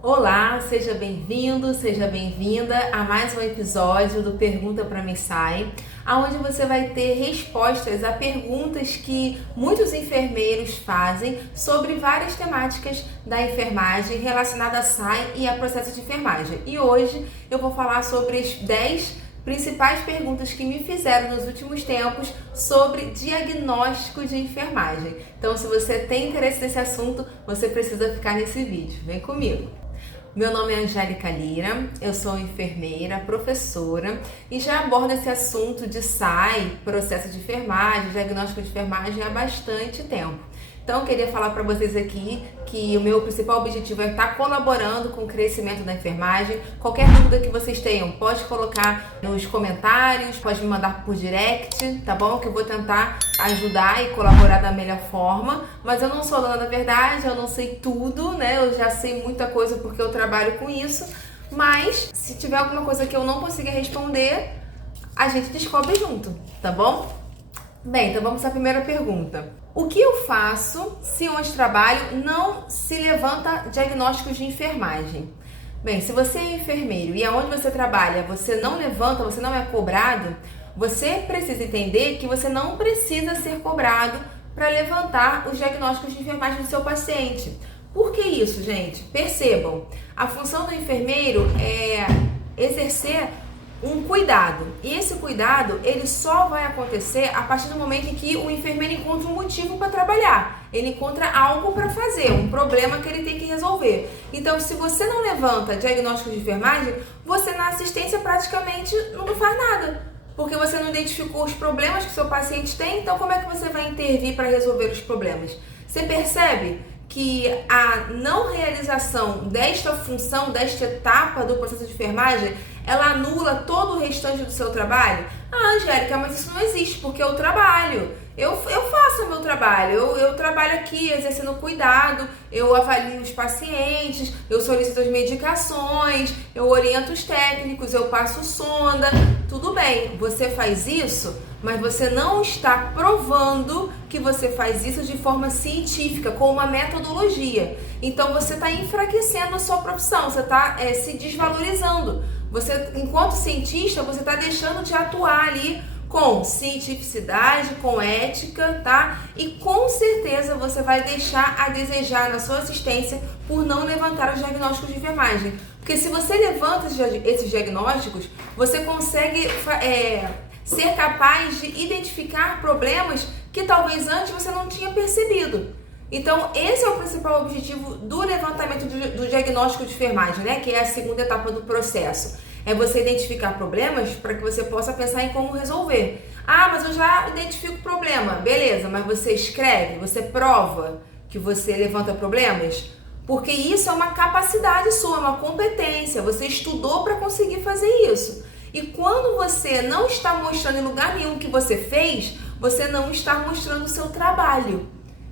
Olá, seja bem-vindo, seja bem-vinda a mais um episódio do Pergunta pra Missai, onde você vai ter respostas a perguntas que muitos enfermeiros fazem sobre várias temáticas da enfermagem relacionada a SAI e a processo de enfermagem. E hoje eu vou falar sobre as 10 principais perguntas que me fizeram nos últimos tempos sobre diagnóstico de enfermagem. Então, se você tem interesse nesse assunto, você precisa ficar nesse vídeo. Vem comigo! Meu nome é Angélica Lira, eu sou enfermeira, professora e já abordo esse assunto de SAI, processo de enfermagem, diagnóstico de enfermagem há bastante tempo. Então, eu queria falar para vocês aqui que o meu principal objetivo é estar colaborando com o crescimento da enfermagem. Qualquer dúvida que vocês tenham, pode colocar nos comentários, pode me mandar por direct, tá bom? Que eu vou tentar ajudar e colaborar da melhor forma. Mas eu não sou dona da verdade, eu não sei tudo, né? Eu já sei muita coisa porque eu trabalho com isso. Mas, se tiver alguma coisa que eu não consiga responder, a gente descobre junto, tá bom? Bem, então vamos à primeira pergunta. O que eu faço se onde trabalho não se levanta diagnósticos de enfermagem? Bem, se você é enfermeiro e aonde você trabalha você não levanta, você não é cobrado, você precisa entender que você não precisa ser cobrado para levantar os diagnósticos de enfermagem do seu paciente. Por que isso, gente? Percebam, a função do enfermeiro é exercer um cuidado. E esse cuidado, ele só vai acontecer a partir do momento em que o enfermeiro encontra um motivo para trabalhar. Ele encontra algo para fazer, um problema que ele tem que resolver. Então, se você não levanta diagnóstico de enfermagem, você na assistência praticamente não faz nada. Porque você não identificou os problemas que o seu paciente tem, então como é que você vai intervir para resolver os problemas? Você percebe que a não realização desta função, desta etapa do processo de enfermagem, ela anula todo o restante do seu trabalho? Ah, Angélica, mas isso não existe, porque eu trabalho. Eu faço o meu trabalho, eu trabalho aqui exercendo cuidado, eu avalio os pacientes, eu solicito as medicações, eu oriento os técnicos, eu passo sonda. Tudo bem, você faz isso, mas você não está provando que você faz isso de forma científica, com uma metodologia. Então você está enfraquecendo a sua profissão, você está se desvalorizando. Você, enquanto cientista, você está deixando de atuar ali com cientificidade, com ética, tá? E com certeza você vai deixar a desejar na sua assistência por não levantar os diagnósticos de enfermagem. Porque se você levanta esses diagnósticos, você consegue ser capaz de identificar problemas que talvez antes você não tinha percebido. Então, esse é o principal objetivo do levantamento do diagnóstico de enfermagem, né? Que é a segunda etapa do processo. É você identificar problemas para que você possa pensar em como resolver. Ah, mas eu já identifico o problema. Beleza, mas você escreve, você prova que você levanta problemas? Porque isso é uma capacidade sua, uma competência. Você estudou para conseguir fazer isso. E quando você não está mostrando em lugar nenhum que você fez, você não está mostrando o seu trabalho.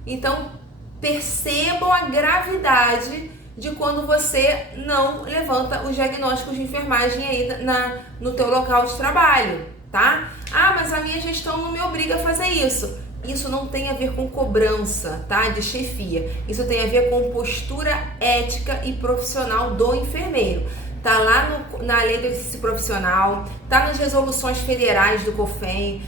Então, percebam a gravidade de quando você não levanta os diagnósticos de enfermagem aí no teu local de trabalho, tá? Ah, mas a minha gestão não me obriga a fazer isso. Isso não tem a ver com cobrança, tá? De chefia. Isso tem a ver com postura ética e profissional do enfermeiro. Tá lá na lei do exercício profissional, tá nas resoluções federais do COFEM,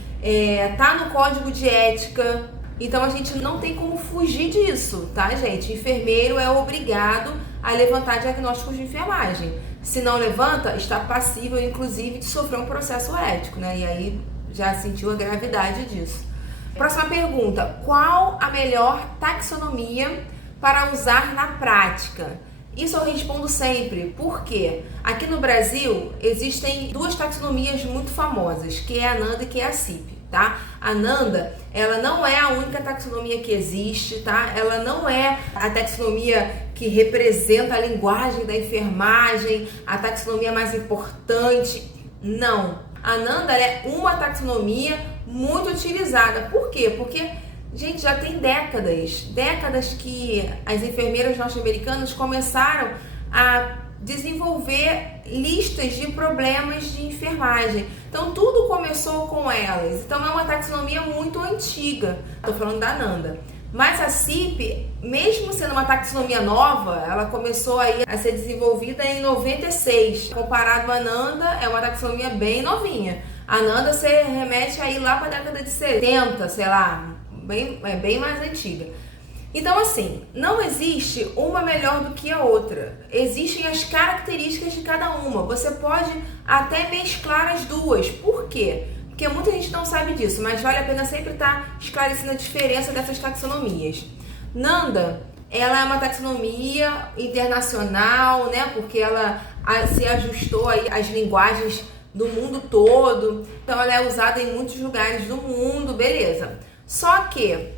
tá no código de ética. Então a gente não tem como fugir disso, tá, gente? Enfermeiro é obrigado a levantar diagnósticos de enfermagem. Se não levanta, está passível, inclusive, de sofrer um processo ético, né? E aí já sentiu a gravidade disso. Próxima pergunta: qual a melhor taxonomia para usar na prática? Isso eu respondo sempre. Por quê? Aqui no Brasil existem duas taxonomias muito famosas, que é a ANANDA e que é a CIP. Tá? A ANANDA, ela não é a única taxonomia que existe, tá? Ela não é a taxonomia que representa a linguagem da enfermagem, a taxonomia mais importante. Não. A ANANDA é uma taxonomia muito utilizada. Por quê? Porque, gente, já tem décadas que as enfermeiras norte-americanas começaram a desenvolver listas de problemas de enfermagem. Então tudo começou com elas. Então é uma taxonomia muito antiga. Estou falando da ANANDA. Mas a CIP, mesmo sendo uma taxonomia nova, ela começou aí a ser desenvolvida em 96. Comparado à NANDA, é uma taxonomia bem novinha. A NANDA se remete aí lá para a década de 70, sei lá, bem mais antiga. Então, assim, não existe uma melhor do que a outra. Existem as características de cada uma. Você pode até mesclar as duas. Por quê? Porque muita gente não sabe disso, mas vale a pena sempre estar esclarecendo a diferença dessas taxonomias. NANDA, ela é uma taxonomia internacional, né? Porque ela se ajustou aí às linguagens do mundo todo. Então ela é usada em muitos lugares do mundo, beleza. Só que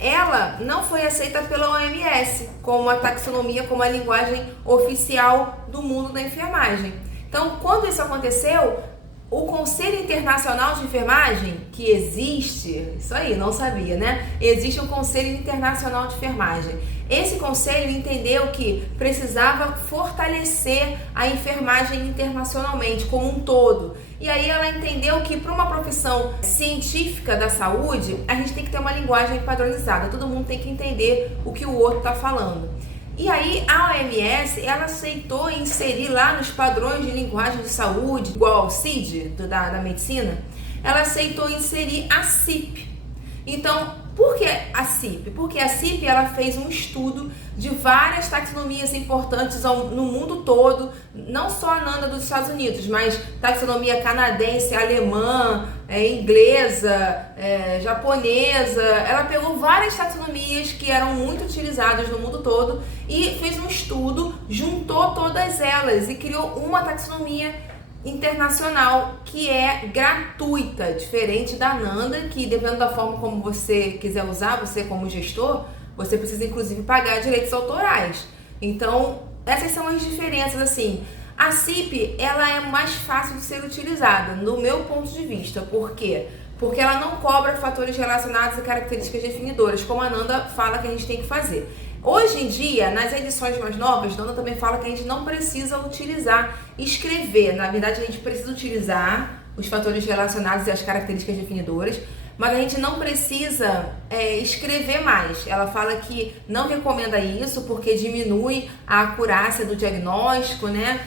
ela não foi aceita pela OMS como a taxonomia, como a linguagem oficial do mundo da enfermagem. Então, quando isso aconteceu, o Conselho Internacional de Enfermagem, que existe, isso aí, não sabia, né? Existe o Conselho Internacional de Enfermagem. Esse conselho entendeu que precisava fortalecer a enfermagem internacionalmente, como um todo. E aí ela entendeu que para uma profissão científica da saúde, a gente tem que ter uma linguagem padronizada. Todo mundo tem que entender o que o outro está falando. E aí a OMS, ela aceitou inserir lá nos padrões de linguagem de saúde, igual ao CID, da medicina, ela aceitou inserir a CIP. Então, por que a CIP? Porque a CIP, ela fez um estudo de várias taxonomias importantes no mundo todo, não só a NANDA dos Estados Unidos, mas taxonomia canadense, alemã, inglesa, japonesa. Ela pegou várias taxonomias que eram muito utilizadas no mundo todo e fez um estudo, juntou todas elas e criou uma taxonomia internacional que é gratuita, diferente da NANDA, que dependendo da forma como você quiser usar, você como gestor, você precisa inclusive pagar direitos autorais. Então, essas são as diferenças, assim. A CIP, ela é mais fácil de ser utilizada, no meu ponto de vista. Por quê? Porque ela não cobra fatores relacionados a características definidoras, como a NANDA fala que a gente tem que fazer. Hoje em dia, nas edições mais novas, a NANDA também fala que a gente não precisa escrever. Na verdade, a gente precisa utilizar os fatores relacionados e as características definidoras, mas a gente não precisa escrever mais. Ela fala que não recomenda isso porque diminui a acurácia do diagnóstico, né?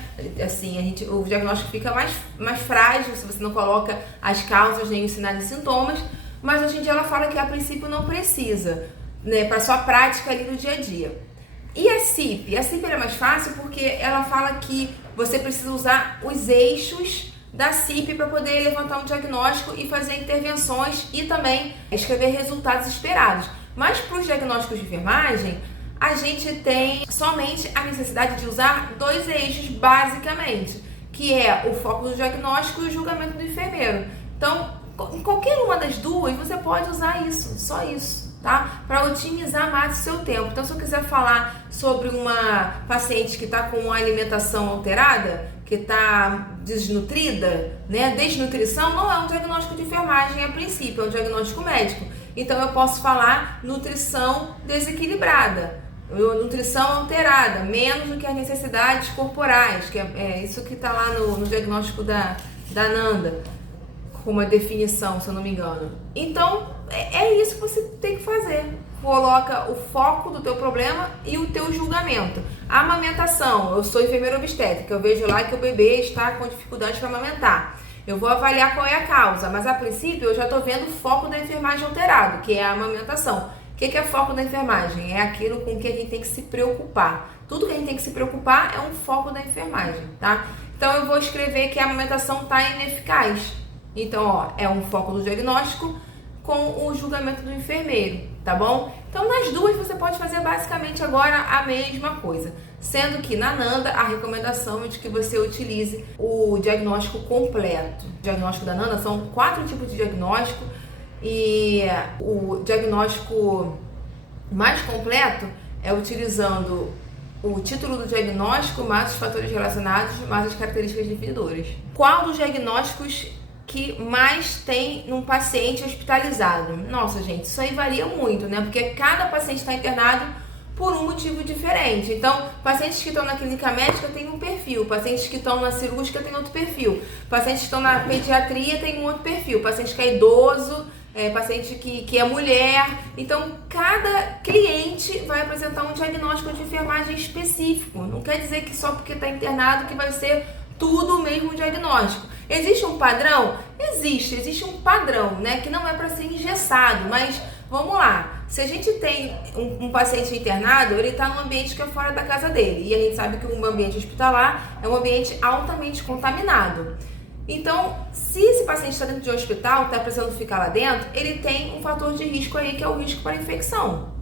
Assim, o diagnóstico fica mais frágil se você não coloca as causas nem os sinais e sintomas, mas hoje em dia ela fala que a princípio não precisa, né, para sua prática ali no dia a dia. E a CIP? A CIP é mais fácil porque ela fala que você precisa usar os eixos da CIP para poder levantar um diagnóstico e fazer intervenções e também escrever resultados esperados. Mas para os diagnósticos de enfermagem, a gente tem somente a necessidade de usar dois eixos, basicamente, que é o foco do diagnóstico e o julgamento do enfermeiro. Então, em qualquer uma das duas, você pode usar isso, só isso, tá? Para otimizar mais o seu tempo. Então, se eu quiser falar sobre uma paciente que está com uma alimentação alterada, que está desnutrida, né? Desnutrição não é um diagnóstico de enfermagem a princípio, é um diagnóstico médico. Então, eu posso falar nutrição desequilibrada, nutrição alterada, menos do que as necessidades corporais, que é isso que está lá no diagnóstico da NANDA, como a definição, se eu não me engano. Então, é isso que você tem que fazer. Coloca o foco do teu problema e o teu julgamento. A amamentação, eu sou enfermeira obstétrica, eu vejo lá que o bebê está com dificuldade para amamentar. Eu vou avaliar qual é a causa, mas a princípio eu já estou vendo o foco da enfermagem alterado, que é a amamentação. O que é foco da enfermagem? É aquilo com que a gente tem que se preocupar. Tudo que a gente tem que se preocupar é um foco da enfermagem, tá? Então eu vou escrever que a amamentação está ineficaz. Então, ó, é um foco do diagnóstico com o julgamento do enfermeiro, tá bom? Então, nas duas você pode fazer basicamente agora a mesma coisa, sendo que na NANDA a recomendação é de que você utilize o diagnóstico completo. O diagnóstico da NANDA são 4 tipos de diagnóstico e o diagnóstico mais completo é utilizando o título do diagnóstico, mais os fatores relacionados, mais as características definidoras. Qual dos diagnósticos que mais tem num paciente hospitalizado? Nossa, gente, isso aí varia muito, né? Porque cada paciente está internado por um motivo diferente. Então, pacientes que estão na clínica médica têm um perfil, pacientes que estão na cirúrgica têm outro perfil, pacientes que estão na pediatria têm um outro perfil, paciente que é idoso paciente que é mulher. Então, cada cliente vai apresentar um diagnóstico de enfermagem específico. Não quer dizer que só porque está internado que vai ser tudo o mesmo diagnóstico. Existe um padrão? Existe um padrão, né? Que não é para ser engessado, mas vamos lá. Se a gente tem um paciente internado, ele está num ambiente que é fora da casa dele. E a gente sabe que o ambiente hospitalar é um ambiente altamente contaminado. Então, se esse paciente está dentro de um hospital, está precisando ficar lá dentro, ele tem um fator de risco aí, que é o risco para infecção.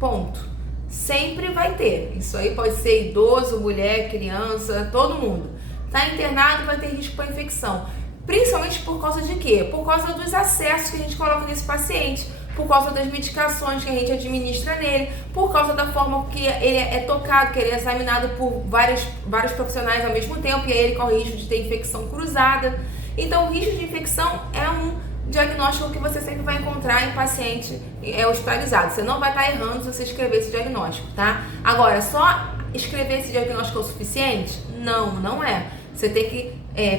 Ponto. Sempre vai ter. Isso aí pode ser idoso, mulher, criança, todo mundo. Está internado, vai ter risco para infecção. Principalmente por causa de quê? Por causa dos acessos que a gente coloca nesse paciente, por causa das medicações que a gente administra nele, por causa da forma que ele é tocado, que ele é examinado por vários profissionais ao mesmo tempo, e aí ele corre o risco de ter infecção cruzada. Então, o risco de infecção é um diagnóstico que você sempre vai encontrar em paciente hospitalizado. Você não vai estar errando se você escrever esse diagnóstico, tá? Agora, só escrever esse diagnóstico é o suficiente? Não, não é. Você tem que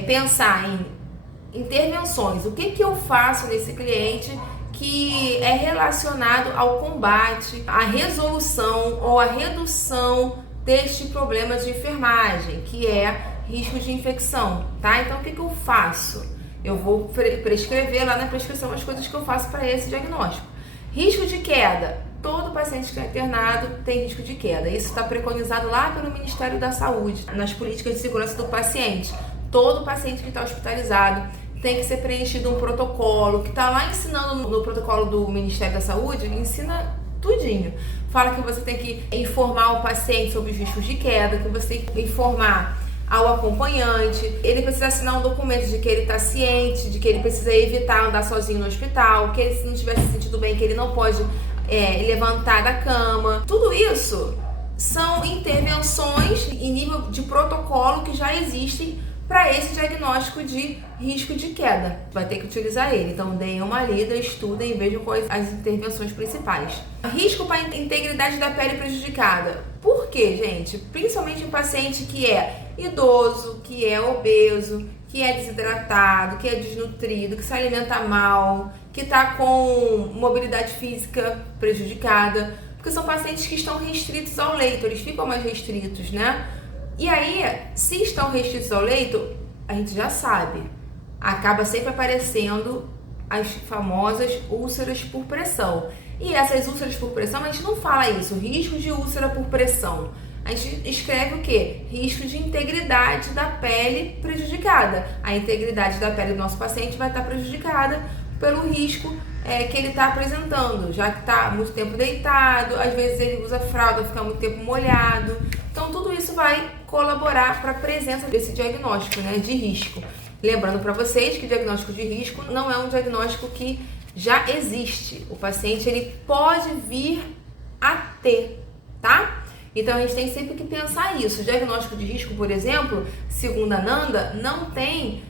pensar em intervenções. O que eu faço nesse cliente que é relacionado ao combate, à resolução ou à redução deste problema de enfermagem, que é risco de infecção, tá? Então, o que eu faço? Eu vou prescrever lá na prescrição as coisas que eu faço para esse diagnóstico. Risco de queda. Todo paciente que está internado tem risco de queda. Isso está preconizado lá pelo Ministério da Saúde, nas políticas de segurança do paciente. Todo paciente que está hospitalizado tem que ser preenchido um protocolo, que está lá ensinando no protocolo do Ministério da Saúde, ensina tudinho. Fala que você tem que informar o paciente sobre os riscos de queda, que você tem que informar ao acompanhante, ele precisa assinar um documento de que ele está ciente, de que ele precisa evitar andar sozinho no hospital, que ele, se não estiver se sentindo bem, que ele não pode levantar da cama. Tudo isso são intervenções em nível de protocolo que já existem para esse diagnóstico de risco de queda. Vai ter que utilizar ele. Então, deem uma lida, estudem e vejam quais as intervenções principais. Risco para a integridade da pele prejudicada. Por quê, gente? Principalmente em paciente que é idoso, que é obeso, que é desidratado, que é desnutrido, que se alimenta mal, que está com mobilidade física prejudicada. Porque são pacientes que estão restritos ao leito, eles ficam mais restritos, né? E aí, se estão restritos ao leito, a gente já sabe, acaba sempre aparecendo as famosas úlceras por pressão. E essas úlceras por pressão, a gente não fala isso, risco de úlcera por pressão. A gente escreve o quê? Risco de integridade da pele prejudicada. A integridade da pele do nosso paciente vai estar prejudicada pelo risco que ele está apresentando, já que está muito tempo deitado, às vezes ele usa fralda, fica muito tempo molhado. Então, tudo isso vai colaborar para a presença desse diagnóstico, né, de risco. Lembrando para vocês que o diagnóstico de risco não é um diagnóstico que já existe. O paciente ele pode vir a ter, tá? Então, a gente tem sempre que pensar isso. O diagnóstico de risco, por exemplo, segundo a Nanda, não tem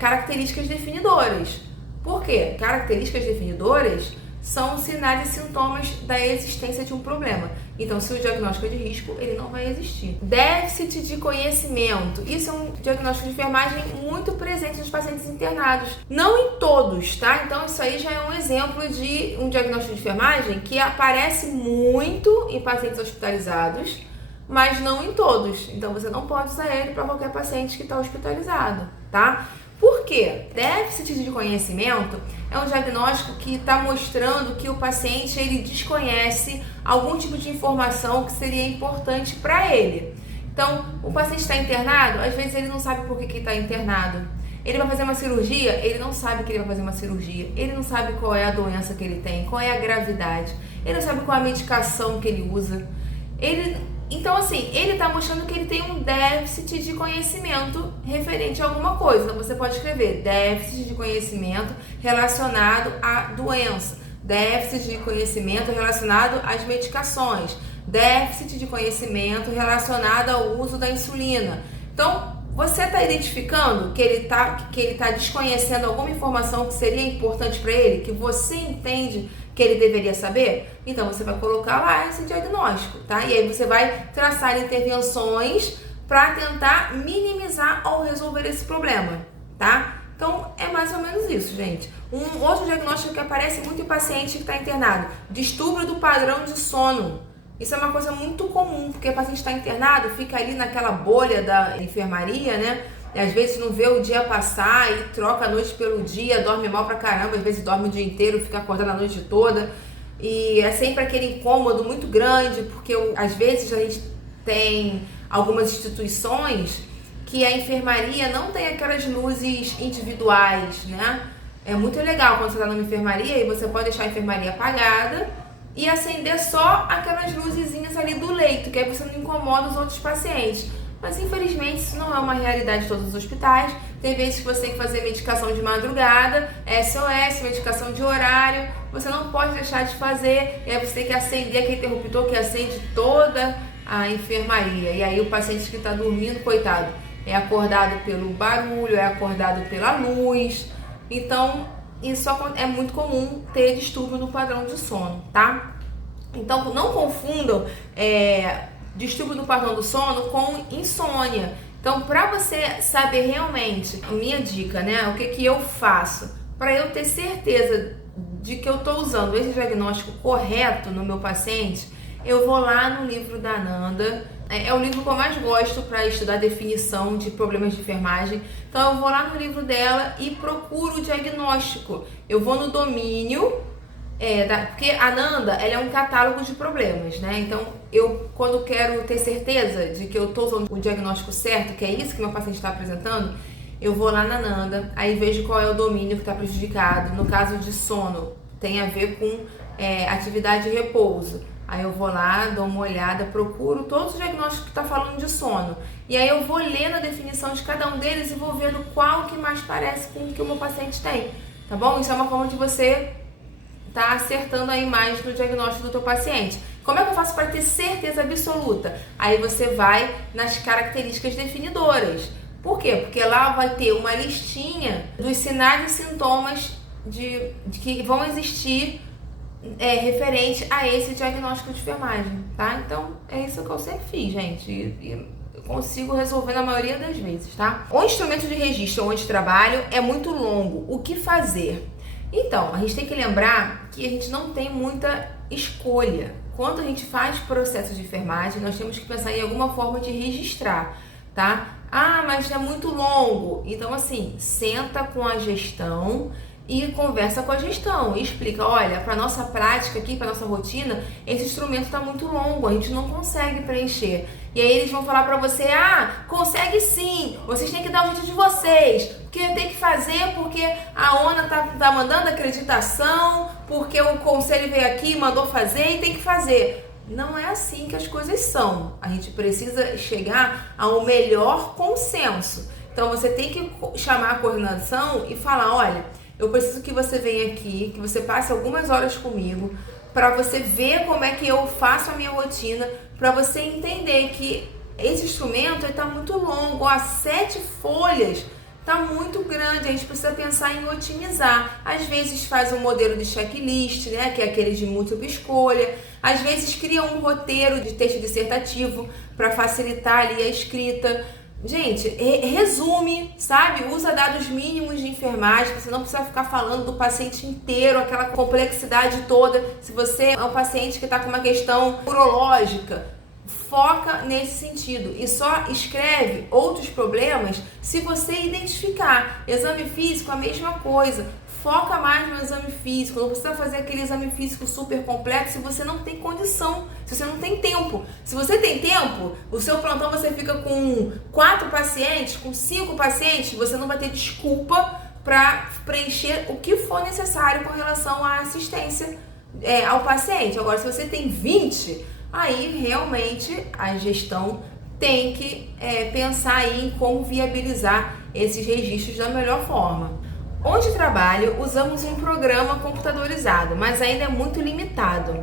características definidoras. Por quê? Características definidoras são sinais e sintomas da existência de um problema. Então, se o diagnóstico é de risco, ele não vai existir. Déficit de conhecimento. Isso é um diagnóstico de enfermagem muito presente nos pacientes internados. Não em todos, tá? Então, isso aí já é um exemplo de um diagnóstico de enfermagem que aparece muito em pacientes hospitalizados, mas não em todos. Então, você não pode usar ele para qualquer paciente que está hospitalizado, tá? Por quê? Déficit de conhecimento é um diagnóstico que está mostrando que o paciente ele desconhece algum tipo de informação que seria importante para ele. Então, o paciente está internado, às vezes ele não sabe por que está internado. Ele vai fazer uma cirurgia, ele não sabe que ele vai fazer uma cirurgia. Ele não sabe qual é a doença que ele tem, qual é a gravidade. Ele não sabe qual é a medicação que ele usa. Então, assim, ele está mostrando que ele tem um déficit de conhecimento referente a alguma coisa. Então, você pode escrever déficit de conhecimento relacionado à doença, déficit de conhecimento relacionado às medicações, déficit de conhecimento relacionado ao uso da insulina. Então, você está identificando que ele está desconhecendo alguma informação que seria importante para ele, que você entende que ele deveria saber? Então, você vai colocar lá esse diagnóstico, tá? E aí você vai traçar intervenções para tentar minimizar ou resolver esse problema, tá? Então, é mais ou menos isso, gente. Um outro diagnóstico que aparece muito em paciente que está internado, distúrbio do padrão de sono. Isso é uma coisa muito comum, porque o paciente está internado, fica ali naquela bolha da enfermaria, né? E às vezes não vê o dia passar e troca a noite pelo dia, dorme mal pra caramba, às vezes dorme o dia inteiro, fica acordado a noite toda. E é sempre aquele incômodo muito grande, porque às vezes a gente tem algumas instituições que a enfermaria não tem aquelas luzes individuais, né? É muito legal quando você está numa enfermaria e você pode deixar a enfermaria apagada e acender só aquelas luzezinhas ali do leito, que aí você não incomoda os outros pacientes. Mas infelizmente isso não é uma realidade de todos os hospitais. Tem vezes que você tem que fazer medicação de madrugada, SOS, medicação de horário, você não pode deixar de fazer, e aí você tem que acender aquele interruptor que acende toda a enfermaria. E aí o paciente que está dormindo, coitado, é acordado pelo barulho, é acordado pela luz. Então isso é muito comum ter distúrbio no padrão de sono, tá? Então não confundam distúrbio do padrão do sono com insônia. Então, para você saber realmente, a minha dica, né, o que eu faço para eu ter certeza de que eu estou usando esse diagnóstico correto no meu paciente, eu vou lá no livro da Ananda. É o livro que eu mais gosto para estudar definição de problemas de enfermagem. Então, eu vou lá no livro dela e procuro o diagnóstico. Eu vou no domínio, porque a Ananda, ela é um catálogo de problemas, né? Então, eu, quando quero ter certeza de que eu estou usando o diagnóstico certo, que é isso que meu paciente está apresentando, eu vou lá na Ananda, aí vejo qual é o domínio que está prejudicado. No caso de sono, tem a ver com atividade e repouso. Aí eu vou lá, dou uma olhada, procuro todos os diagnósticos que está falando de sono. E aí eu vou lendo a definição de cada um deles e vou vendo qual que mais parece com o que o meu paciente tem, tá bom? Isso é uma forma de você tá acertando aí mais no diagnóstico do teu paciente. Como é que eu faço para ter certeza absoluta? Aí você vai nas características definidoras. Por quê? Porque lá vai ter uma listinha dos sinais e sintomas de que vão existir referente a esse diagnóstico de enfermagem, tá? Então, é isso que eu sempre fiz, gente. E eu consigo resolver na maioria das vezes, tá? O instrumento de registro onde trabalho é muito longo. O que fazer? Então, a gente tem que lembrar que a gente não tem muita escolha. Quando a gente faz processo de enfermagem, nós temos que pensar em alguma forma de registrar, tá? Ah, mas é muito longo. Então, assim, senta com a gestão e conversa com a gestão e explica, olha, para nossa prática aqui, para nossa rotina, esse instrumento está muito longo, a gente não consegue preencher. E aí eles vão falar para você, consegue sim, vocês têm que dar o jeito de vocês, porque tem que fazer, porque a ONA tá mandando acreditação, porque o conselho veio aqui e mandou fazer e tem que fazer. Não é assim que as coisas são. A gente precisa chegar ao melhor consenso. Então você tem que chamar a coordenação e falar, olha, eu preciso que você venha aqui, que você passe algumas horas comigo, para você ver como é que eu faço a minha rotina, para você entender que esse instrumento está muito longo, 7 folhas, está muito grande, a gente precisa pensar em otimizar. Às vezes faz um modelo de checklist, né, que é aquele de múltipla escolha, às vezes cria um roteiro de texto dissertativo para facilitar ali a escrita. Gente, resume, sabe? Usa dados mínimos de enfermagem, você não precisa ficar falando do paciente inteiro, aquela complexidade toda. Se você é um paciente que está com uma questão urológica, foca nesse sentido e só escreve outros problemas se você identificar. Exame físico, a mesma coisa. Foca mais no exame físico, não precisa fazer aquele exame físico super completo se você não tem condição, se você não tem tempo. Se você tem tempo, o seu plantão você fica com 4 pacientes, com 5 pacientes, você não vai ter desculpa para preencher o que for necessário com relação à assistência ao paciente. Agora, se você tem 20, aí realmente a gestão tem que pensar aí em como viabilizar esses registros da melhor forma. Onde trabalho, usamos um programa computadorizado, mas ainda é muito limitado.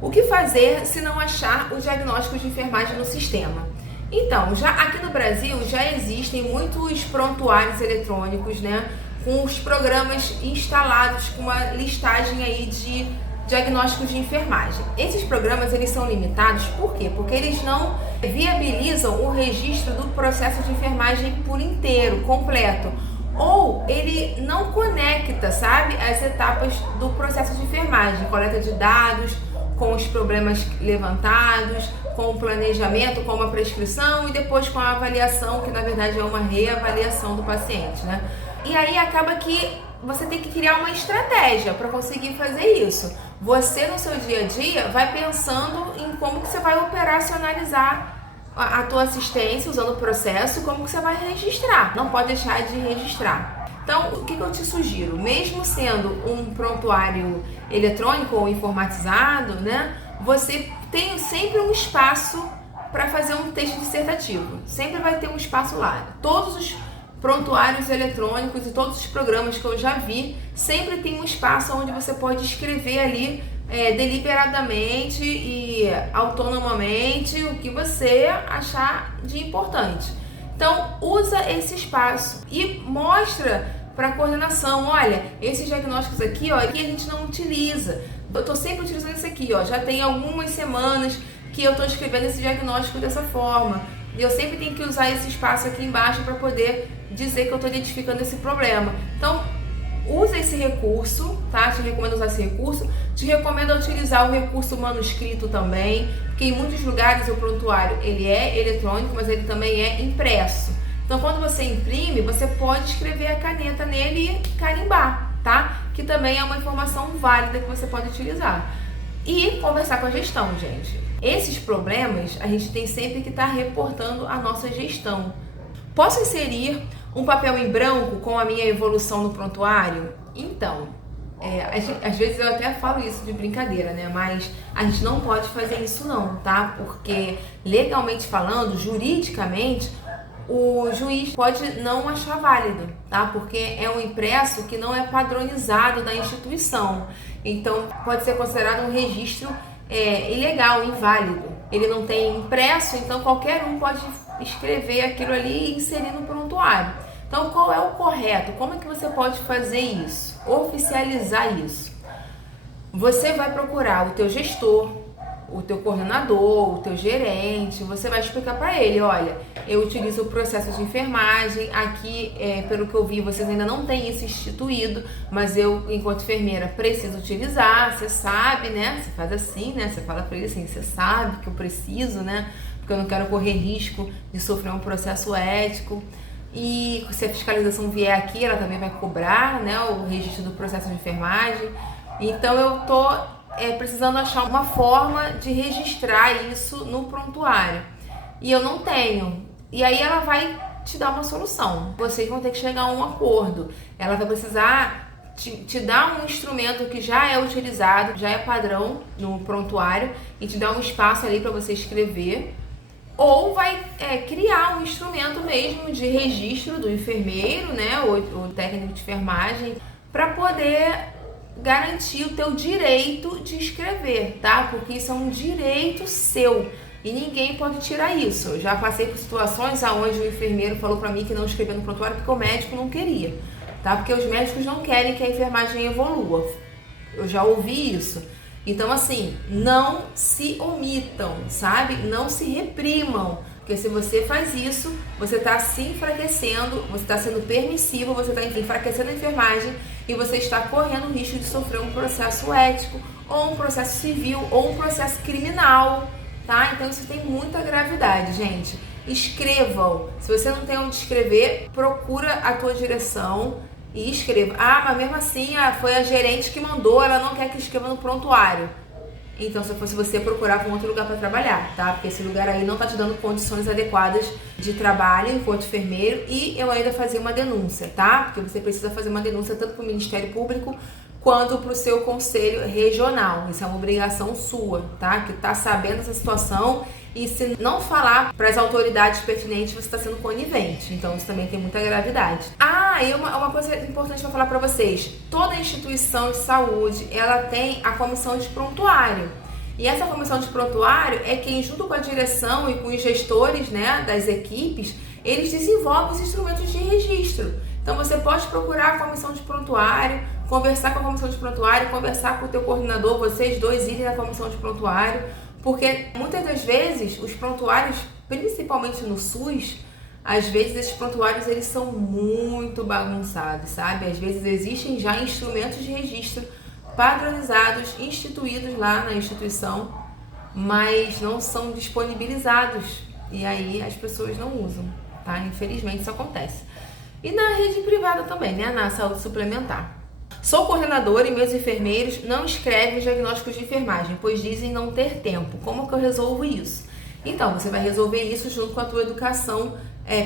O que fazer se não achar o diagnóstico de enfermagem no sistema? Então, aqui no Brasil já existem muitos prontuários eletrônicos, né, com os programas instalados com uma listagem aí de diagnósticos de enfermagem. Esses programas eles são limitados, por quê? Porque eles não viabilizam o registro do processo de enfermagem por inteiro, completo. ou ele não conecta, sabe, as etapas do processo de enfermagem, coleta de dados, com os problemas levantados, com o planejamento, com uma prescrição e depois com a avaliação, que na verdade é uma reavaliação do paciente, né? E aí acaba que você tem que criar uma estratégia para conseguir fazer isso. Você no seu dia a dia vai pensando em como que você vai operacionalizar a tua assistência usando o processo e como que você vai registrar. Não pode deixar de registrar. Então, o que eu te sugiro? Mesmo sendo um prontuário eletrônico ou informatizado, né, você tem sempre um espaço para fazer um texto dissertativo. Sempre vai ter um espaço lá. Todos os prontuários eletrônicos e todos os programas que eu já vi, sempre tem um espaço onde você pode escrever ali deliberadamente e autonomamente o que você achar de importante. Então, usa esse espaço e mostra para a coordenação, olha, esses diagnósticos aqui, ó, aqui a gente não utiliza. Eu estou sempre utilizando esse aqui, ó, já tem algumas semanas que eu estou escrevendo esse diagnóstico dessa forma. E eu sempre tenho que usar esse espaço aqui embaixo para poder dizer que eu estou identificando esse problema. Então, usa esse recurso, tá? Te recomendo usar esse recurso. Te recomendo utilizar o recurso manuscrito também, porque em muitos lugares o prontuário ele é eletrônico, mas ele também é impresso. Então, quando você imprime, você pode escrever a caneta nele e carimbar, tá? Que também é uma informação válida que você pode utilizar. E conversar com a gestão, gente. Esses problemas a gente tem sempre que estar reportando a nossa gestão. Posso inserir um papel em branco com a minha evolução no prontuário? Então, às vezes eu até falo isso de brincadeira, né? Mas a gente não pode fazer isso não, tá? Porque legalmente falando, juridicamente, o juiz pode não achar válido, tá? Porque é um impresso que não é padronizado da instituição. Então, pode ser considerado um registro ilegal, inválido. Ele não tem impresso, então qualquer um pode escrever aquilo ali e inserir no prontuário. Então, qual é o correto? Como é que você pode fazer isso? Oficializar isso? Você vai procurar o teu gestor, o teu coordenador, o teu gerente, você vai explicar para ele, olha, eu utilizo o processo de enfermagem, aqui, pelo que eu vi, vocês ainda não têm isso instituído, mas eu, enquanto enfermeira, preciso utilizar, você sabe, né? Você faz assim, né? Você fala para ele assim, você sabe que eu preciso, né? Porque eu não quero correr risco de sofrer um processo ético. E se a fiscalização vier aqui, ela também vai cobrar, né, o registro do processo de enfermagem. Então eu tô precisando achar uma forma de registrar isso no prontuário. E eu não tenho. E aí ela vai te dar uma solução. Vocês vão ter que chegar a um acordo. Ela vai precisar te dar um instrumento que já é utilizado, já é padrão no prontuário, e te dar um espaço ali para você escrever. Ou vai criar um instrumento mesmo de registro do enfermeiro, né, ou técnico de enfermagem, para poder garantir o teu direito de escrever, tá? Porque isso é um direito seu e ninguém pode tirar isso. Eu já passei por situações onde o enfermeiro falou para mim que não escrevia no prontuário porque o médico não queria, tá? Porque os médicos não querem que a enfermagem evolua. Eu já ouvi isso. Então, assim, não se omitam, sabe? Não se reprimam. Porque se você faz isso, você está se enfraquecendo, você está sendo permissivo, você está enfraquecendo a enfermagem e você está correndo o risco de sofrer um processo ético, ou um processo civil, ou um processo criminal, tá? Então, isso tem muita gravidade, gente. Escrevam. Se você não tem onde escrever, procura a tua direção e escreva. Ah, mas mesmo assim, foi a gerente que mandou, ela não quer que escreva no prontuário. Então, se fosse você, procurava um outro lugar para trabalhar, tá? Porque esse lugar aí não tá te dando condições adequadas de trabalho enquanto enfermeiro, e eu ainda fazia uma denúncia, tá? Porque você precisa fazer uma denúncia tanto para o Ministério Público quanto para o seu conselho regional. Isso é uma obrigação sua, tá? Que tá sabendo essa situação, e se não falar para as autoridades pertinentes, você está sendo conivente. Então, isso também tem muita gravidade. E uma coisa importante para falar para vocês. Toda instituição de saúde, ela tem a comissão de prontuário. E essa comissão de prontuário é quem, junto com a direção e com os gestores, né, das equipes, eles desenvolvem os instrumentos de registro. Então, você pode procurar a comissão de prontuário, conversar com a comissão de prontuário, conversar com o teu coordenador, vocês dois irem na comissão de prontuário, porque muitas das vezes os prontuários, principalmente no SUS, às vezes esses prontuários eles são muito bagunçados, sabe? Às vezes existem já instrumentos de registro padronizados, instituídos lá na instituição, mas não são disponibilizados e aí as pessoas não usam, tá? Infelizmente isso acontece. E na rede privada também, né? Na saúde suplementar. Sou coordenadora e meus enfermeiros não escrevem os diagnósticos de enfermagem, pois dizem não ter tempo. Como que eu resolvo isso? Então, você vai resolver isso junto com a tua educação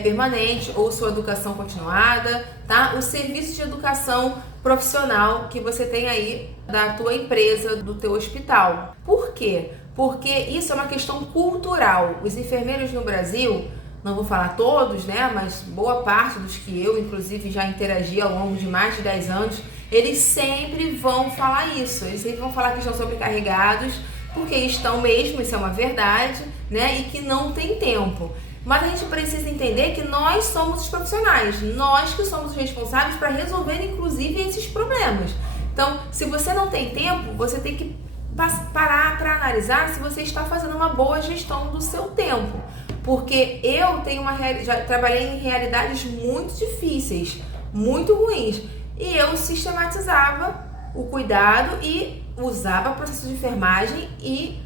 permanente ou sua educação continuada, tá? O serviço de educação profissional que você tem aí da tua empresa, do teu hospital. Por quê? Porque isso é uma questão cultural. Os enfermeiros no Brasil, não vou falar todos, né? Mas boa parte dos que eu, inclusive, já interagi ao longo de mais de 10 anos, eles sempre vão falar isso. Eles sempre vão falar que estão sobrecarregados, porque estão mesmo, isso é uma verdade, né? E que não tem tempo. Mas a gente precisa entender que nós somos os profissionais, nós que somos os responsáveis para resolver, inclusive, esses problemas. Então, se você não tem tempo, você tem que parar para analisar se você está fazendo uma boa gestão do seu tempo. Porque eu tenho já trabalhei em realidades muito difíceis, muito ruins, e eu sistematizava o cuidado e usava processo de enfermagem e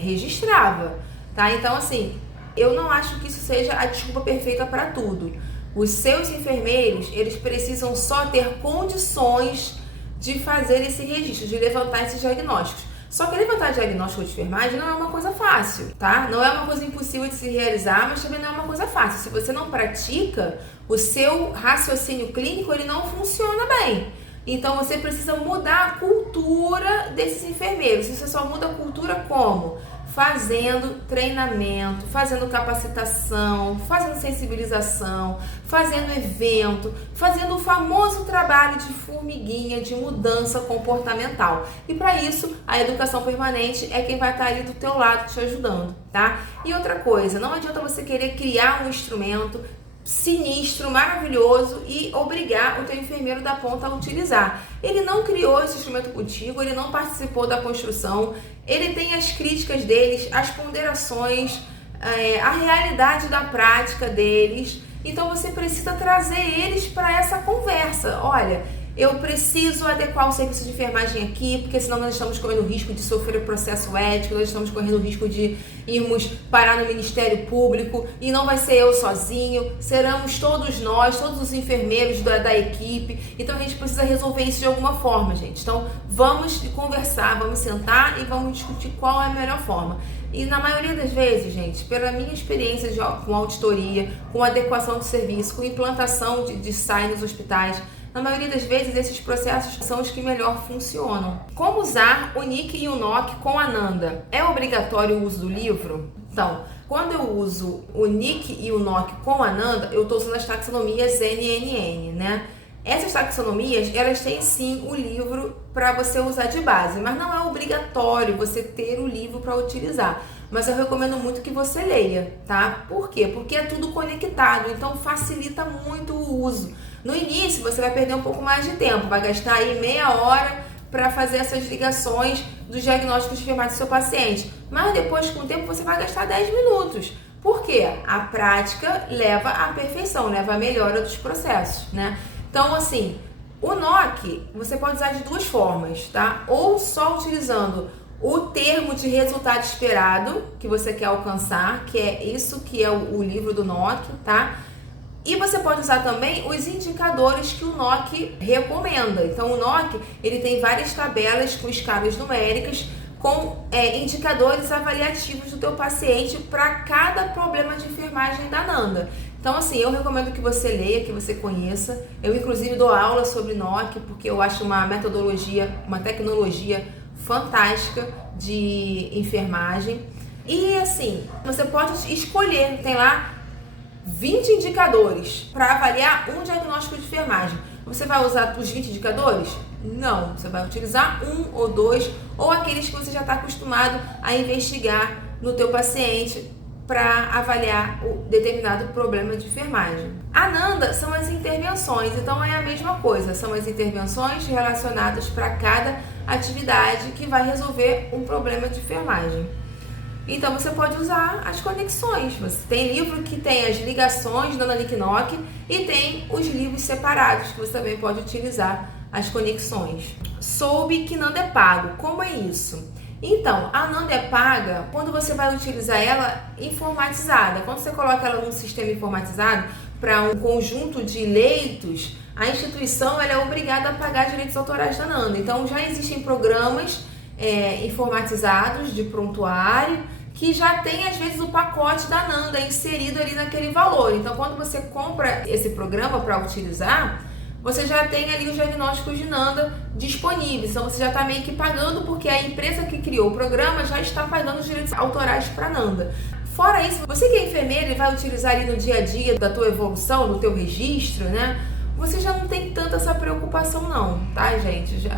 registrava, tá? Então, assim, eu não acho que isso seja a desculpa perfeita para tudo. Os seus enfermeiros, eles precisam só ter condições de fazer esse registro, de levantar esses diagnósticos. Só que levantar diagnóstico de enfermagem não é uma coisa fácil, tá? Não é uma coisa impossível de se realizar, mas também não é uma coisa fácil. Se você não pratica, o seu raciocínio clínico, ele não funciona bem. Então, você precisa mudar a cultura desses enfermeiros. Você só muda a cultura como? Fazendo treinamento, fazendo capacitação, fazendo sensibilização, fazendo evento, fazendo o famoso trabalho de formiguinha, de mudança comportamental. E para isso, a educação permanente é quem vai estar ali do teu lado te ajudando, tá? E outra coisa, não adianta você querer criar um instrumento sinistro, maravilhoso e obrigar o teu enfermeiro da ponta a utilizar. Ele não criou esse instrumento contigo, ele não participou da construção, ele tem as críticas deles, as ponderações, a realidade da prática deles. Então você precisa trazer eles para essa conversa. Olha, eu preciso adequar o serviço de enfermagem aqui, porque senão nós estamos correndo o risco de sofrer o processo ético, nós estamos correndo o risco de irmos parar no Ministério Público, e não vai ser eu sozinho, seremos todos nós, todos os enfermeiros da equipe. Então a gente precisa resolver isso de alguma forma, gente. Então vamos conversar, vamos sentar e vamos discutir qual é a melhor forma. E na maioria das vezes, gente, pela minha experiência com auditoria, com adequação do serviço, com implantação de SAI nos hospitais, na maioria das vezes, esses processos são os que melhor funcionam. Como usar o NIC e o NOC com a Nanda? É obrigatório o uso do livro? Então, quando eu uso o NIC e o NOC com a Nanda, eu estou usando as taxonomias NNN, né? Essas taxonomias, elas têm sim o livro para você usar de base, mas não é obrigatório você ter o livro para utilizar. Mas eu recomendo muito que você leia, tá? Por quê? Porque é tudo conectado, então facilita muito o uso. No início, você vai perder um pouco mais de tempo, vai gastar aí meia hora para fazer essas ligações dos diagnósticos de enfermagem do seu paciente. Mas depois, com o tempo, você vai gastar 10 minutos. Por quê? A prática leva à perfeição, leva à melhora dos processos, né? Então, assim, o NOC você pode usar de duas formas, tá? Ou só utilizando o termo de resultado esperado que você quer alcançar, que é isso que é o livro do NOC, tá? E você pode usar também os indicadores que o NOC recomenda. Então, o NOC ele tem várias tabelas com escalas numéricas, com indicadores avaliativos do teu paciente para cada problema de enfermagem da Nanda. Então, assim, eu recomendo que você leia, que você conheça. Eu, inclusive, dou aula sobre NOC, porque eu acho uma metodologia, uma tecnologia fantástica de enfermagem. E, assim, você pode escolher, tem lá 20 indicadores para avaliar um diagnóstico de enfermagem. Você vai usar os 20 indicadores? Não, você vai utilizar um ou dois, ou aqueles que você já está acostumado a investigar no teu paciente para avaliar o determinado problema de enfermagem. A Nanda são as intervenções, então é a mesma coisa, são as intervenções relacionadas para cada atividade que vai resolver um problema de enfermagem. Então você pode usar as conexões. Você tem livro que tem as ligações da Nanda Niknock e tem os livros separados que você também pode utilizar as conexões. Soube que Nanda é pago. Como é isso? Então, a Nanda é paga quando você vai utilizar ela informatizada. Quando você coloca ela num sistema informatizado para um conjunto de leitos, a instituição ela é obrigada a pagar direitos autorais da Nanda. Então, já existem programas informatizados de prontuário que já tem, às vezes, o pacote da Nanda inserido ali naquele valor. Então, quando você compra esse programa para utilizar, você já tem ali os diagnósticos de Nanda disponíveis. Então, você já está meio que pagando, porque a empresa que criou o programa já está pagando os direitos autorais para Nanda. Fora isso, você que é enfermeira e vai utilizar ali no dia a dia da tua evolução, no teu registro, né? Você já não tem tanta essa preocupação não, tá, gente?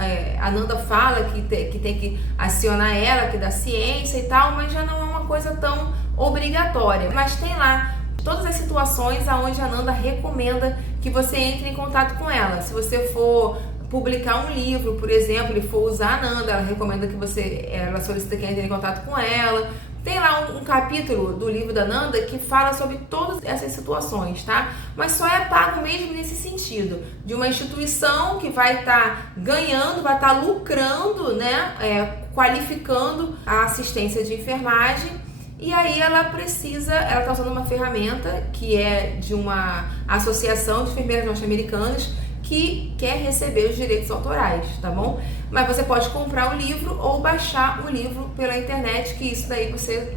A Nanda fala que tem que acionar ela, que dá ciência e tal, mas já não é uma coisa tão obrigatória. Mas tem lá todas as situações onde a Nanda recomenda que você entre em contato com ela. Se você for publicar um livro, por exemplo, e for usar a Nanda, ela recomenda que ela solicita que entre em contato com ela. Tem lá um capítulo do livro da Nanda que fala sobre todas essas situações, tá? Mas só é pago mesmo nesse sentido, de uma instituição que vai estar ganhando, vai estar lucrando, né? Qualificando a assistência de enfermagem. E aí ela está usando uma ferramenta que é de uma associação de enfermeiras norte-americanas que quer receber os direitos autorais, tá bom? Mas você pode comprar o livro ou baixar o livro pela internet, que isso daí você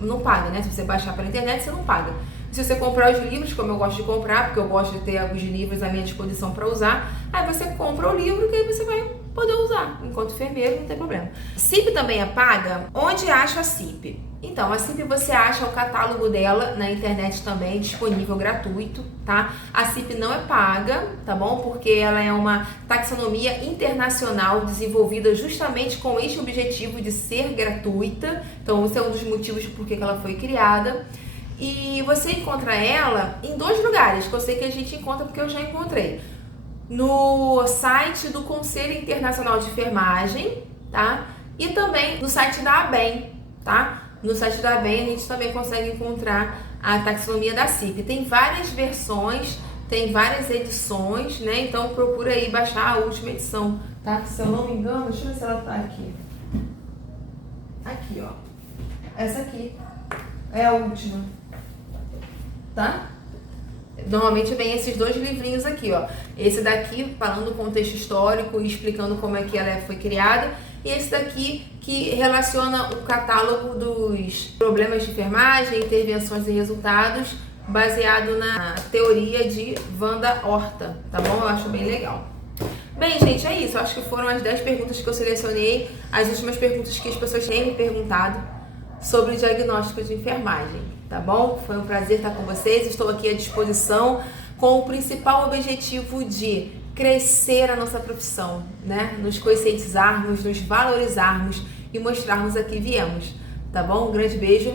não paga, né? Se você baixar pela internet, você não paga. Se você comprar os livros, como eu gosto de comprar, porque eu gosto de ter alguns livros à minha disposição para usar, aí você compra o livro que aí você vai poder usar. Enquanto enfermeiro, não tem problema. CIP também é paga? Onde acha a CIP? Então, a CIP você acha o catálogo dela na internet também, disponível gratuito, tá? A CIP não é paga, tá bom? Porque ela é uma taxonomia internacional desenvolvida justamente com este objetivo de ser gratuita. Então, esse é um dos motivos por que ela foi criada. E você encontra ela em 2 lugares, que eu sei que a gente encontra porque eu já encontrei. No site do Conselho Internacional de Enfermagem, tá? E também no site da ABEM, tá? No site da ABEM a gente também consegue encontrar a taxonomia da CIP. Tem várias versões, tem várias edições, né? Então procura aí baixar a última edição, tá? Se eu não me engano, deixa eu ver se ela tá aqui. Aqui, ó. Essa aqui é a última, tá? Normalmente vem esses 2 livrinhos aqui, ó. Esse daqui falando o contexto histórico e explicando como é que ela foi criada. E esse daqui que relaciona o catálogo dos problemas de enfermagem, intervenções e resultados, baseado na teoria de Wanda Horta, tá bom? Eu acho bem legal. Bem, gente, é isso. Eu acho que foram as 10 perguntas que eu selecionei, as últimas perguntas que as pessoas têm me perguntado sobre o diagnóstico de enfermagem, tá bom? Foi um prazer estar com vocês, estou aqui à disposição com o principal objetivo de crescer a nossa profissão, né? Nos conscientizarmos, nos valorizarmos e mostrarmos a que viemos, tá bom? Um grande beijo.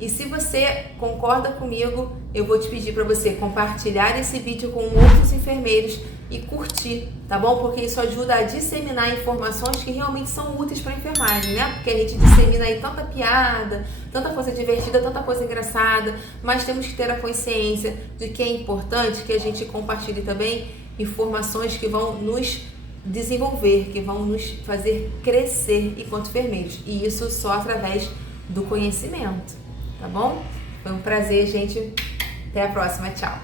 E se você concorda comigo, eu vou te pedir para você compartilhar esse vídeo com outros enfermeiros e curtir, tá bom? Porque isso ajuda a disseminar informações que realmente são úteis para a enfermagem, né? Porque a gente dissemina aí tanta piada, tanta coisa divertida, tanta coisa engraçada, mas temos que ter a consciência de que é importante que a gente compartilhe também informações que vão nos desenvolver, que vão nos fazer crescer enquanto enfermeiros. E isso só através do conhecimento, tá bom? Foi um prazer, gente. Até a próxima. Tchau.